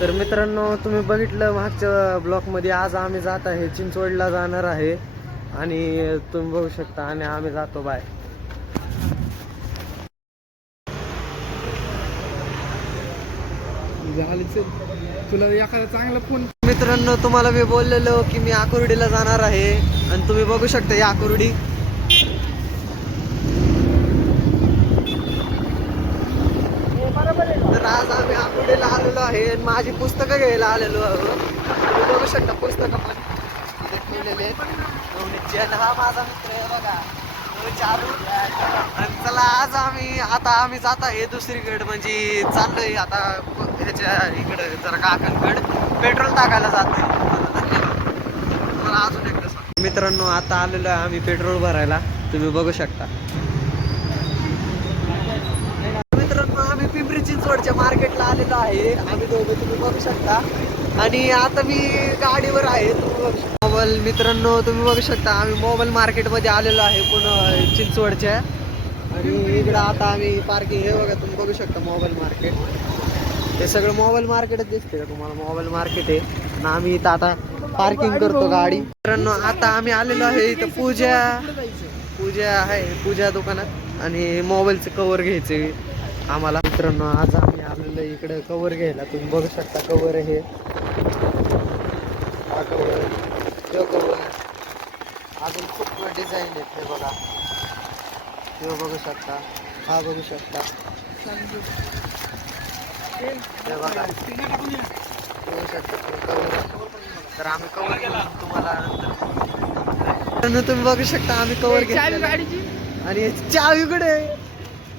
तर मित्रांनो, तुम्ही बघितलं मागच्या ब्लॉकमध्ये, आज आम्ही जात आहे चिंचवडला जाणार आहे आणि तुम्ही बघू शकता आणि आम्ही जातो बाय. तुला एखादा चांगला फोन. मित्रांनो, तुम्हाला मी बोललेलो की मी आकुर्डीला जाणार आहे आणि तुम्ही बघू शकता ही आकुर्डी. तर आज आम्ही आकुर्डीला आलेलो आहे आणि माझी पुस्तकं घ्यायला आलेलो आहोत. तुम्ही बघू शकता पुस्तकं पण इथे ठेवलेले आहेत. आणि हा माझा मित्र आहे बघा, चालू. आणि चला, आज आम्ही जात आहे दुसरीकडे, म्हणजे चाललोय आता ह्याच्या इकडे जरा काकांकडे पेट्रोल टाकायला जातोय. मला अजून एकदा सांग मित्रांनो, आता आलेलो आहे आम्ही पेट्रोल भरायला. तुम्ही बघू शकता मित्रांनो, आम्ही पिंपरी चिंचवडच्या मार्केटला आलेलो आहे आम्ही दोघं, तुम्ही बघू शकता. आणि आता मी गाडीवर आहे, तुम्ही बघू शकता. मोबाईल मित्रांनो, तुम्ही बघू शकता आम्ही मोबाईल मार्केटमध्ये आलेलो आहे पुन्हा चिंचवडच्या. आणि इकडं आता आम्ही पार्किंग, हे बघा तुम्ही बघू शकता मोबाईल मार्केट. हे सगळं मोबाईल मार्केटच दिसते का तुम्हाला? मोबाईल मार्केट आहे आणि आम्ही इथं आता पार्किंग करतो गाडी. मित्रांनो, आता आम्ही आलेलो आहे इथं पूजा आहे, पूजा दुकानात, आणि मोबाईलचं कवर घ्यायचे आम्हाला. मित्रांनो, आज आम्ही आलेलो इकडे कवर घ्यायला. तुम्ही बघू शकता कवर आहे, हा कवर, तो कवर, अजून खूप डिझाईन आहेत. हे बघा, हे बघू शकता, हा बघू शकता, हे बघा बघू शकता कवर. तर आम्ही कवर घेऊन तुम्हाला नंतर, तुम्ही बघू शकता आम्ही कवर घेतलेला. आणि याची चावी कुठे?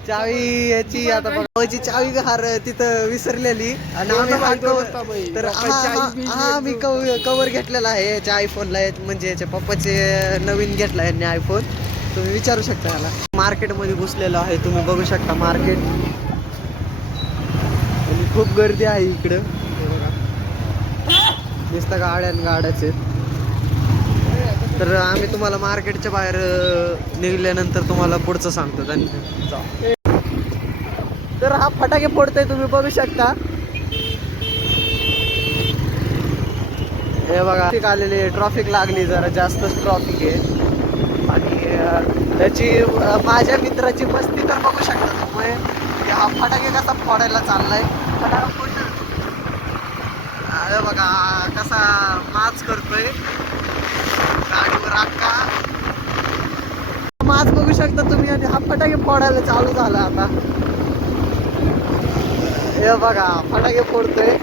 चावी याची आता बघायची, चावी हार तिथं विसरलेली. आणि आम्ही तर हा मी कवर घेतलेला आहे याच्या आयफोनला, म्हणजे याच्या पप्पाचे नवीन घेतला यांनी आयफोन. तुम्ही विचारू शकता याला. मार्केटमध्ये घुसलेलो आहे, तुम्ही बघू शकता मार्केट. आणि खूप गर्दी आहे इकडं, हे बघा नुसतं गाड्याच आहेत. तर आम्ही तुम्हाला मार्केटच्या बाहेर निघाल्यानंतर तुम्हाला पुढचं सांगतो. धन्यवाद. तर हा फटाके फोडतोय, तुम्ही बघू शकता. हे बघा, ट्रॉफिक आलेली, ट्रॉफिक लागली, जरा जास्तच ट्रॉफिक आहे. आणि त्याची माझ्या मित्राची मस्ती तर बघू शकता त्यामुळे हा फटाके कसा फोडायला चाललाय. फटाका फोडला, अरे बघा कसा माच करतोय गाडीवर अक्का माच बघू शकता तुम्ही. आणि हा फटाके फोडायला चालू झाला आता. हे बघा फटाके फोडतोय.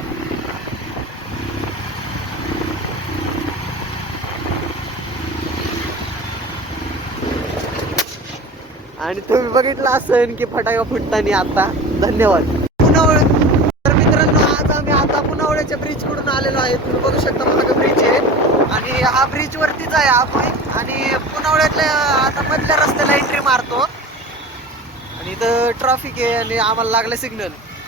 आणि तुम्ही बघितलं असेल की फटाका फुटताना आता. धन्यवाद. पुनावळे. तर मित्रांनो, आज आम्ही आता पुनावळ्याच्या ब्रिज कडून आलेलो आहे. तुम्ही बघू शकता मागे ब्रिज आहे आणि हा ब्रिज वरतीच आहे आपण. आणि पुनावळ्यातल्या आता मधल्या रस्त्याला एंट्री मारतो आणि इथं ट्रॅफिक आहे आणि आम्हाला लागलं सिग्नल.